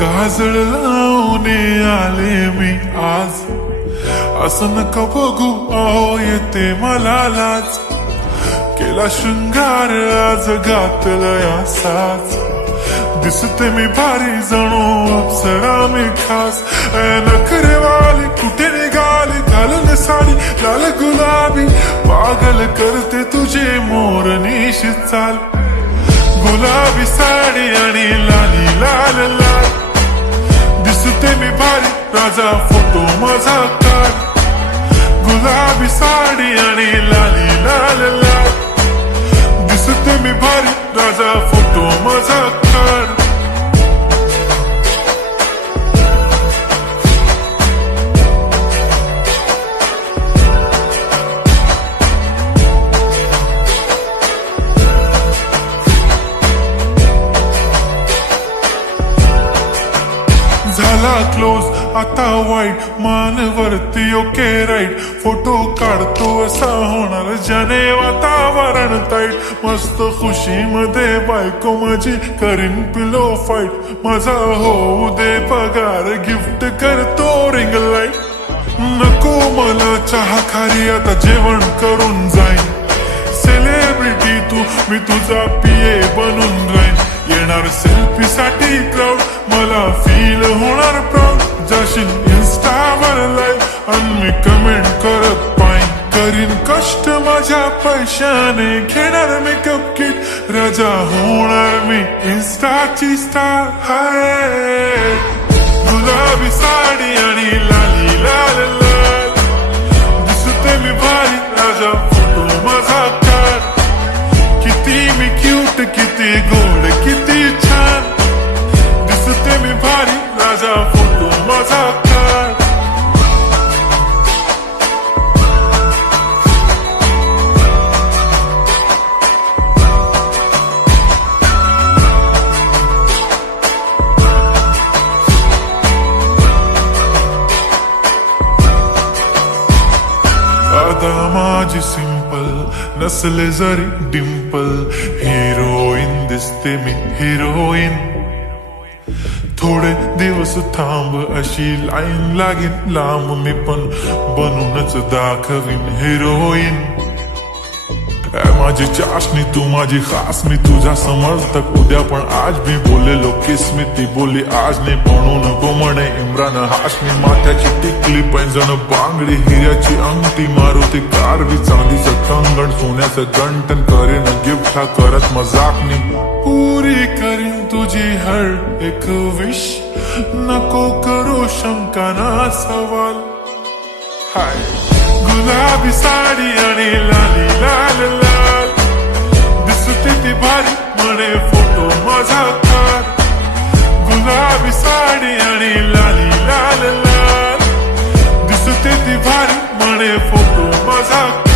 काजळ लावून आले मी आज, असं नका बघू अहो येते मला लाज. केला शृंगार आज घातलाय असाच, दिसते मी भारी जणू अप्सरा मी खास. नखरेवाली कुठे निघाली घालून साडी लाल गुलाबी, पागल करते तुझे मोरनीश चाल. गुलाबी साडी आणि लाली लाल लाल, दिसते मी भारी राजा फोटो माझा काढ. गुलाबी साडी आणि लाली लाल लाल, दिसते मी भारी राजा फोटो माझा काढ. झाला क्लोज आता वाईट, मान वरती ओके राईट. फोटो काढतो असा होणार ज्याने वातावरण ताईट. मस्त खुशी मध्ये बायको माझी करीन पिलो फाईट. माझा होऊ दे पगार गिफ्ट करतो रिंग लाईट. नको मला चहा खारी आता जेवण करून जाईन. सेलिब्रिटी तू मी तुझा पिये बनून राहीन. येणार सेल्फी साठी क्राऊड मला फील होणार प्राऊड. जाशील इन्स्टावर लाईव्ह आणि मी कमेंट करत पाईन. करीन कष्ट माझ्या पैशाने घेणार मेकअप किट. राजा होणार मी इन्स्टाची स्टार. हाय गुलाबी साडी आणि लाली लाल लाल, दिसते मी भारी राजा फोटो माझा काढ. किती मी क्यूट किती गोड किती छान, दिसते मी भारी राजा फोटो माझा काढ. आता माझी सिंपल नसले जरी डिंपल, हिरोईन दिसते मी हिरोईन. थोडे दिवस थांब अशी लाईन लागेल लांब, मी पण बनूनच दाखवीन हिरोईन. माझी चाशनी तू माझी खास, मी तुझा समर्थक उद्या पण आज मी बोलेलो किस्मी. ती बोली आज नाही बनून नको म्हणे इम्रान हाशमी. माथ्याची टिकली पैंजण बांगडी हिऱ्याची अंगठी, मारुती कारवी चांदीचं कंगण सोन्याचं गंटन. करीन गिफ्ट हा करत मजाकनी, पुरी करीन तुझी हर एक विश. नको करू शंका ना सवाल. हाय गुलाबी साडी आणि लाली लाल लाल, दिसते ती भारी म्हणे फोटो माझा काढ. गुलाबी साडी आणि लाली लाल लाल, दिसते ती भारी म्हणे फोटो माझा काढ.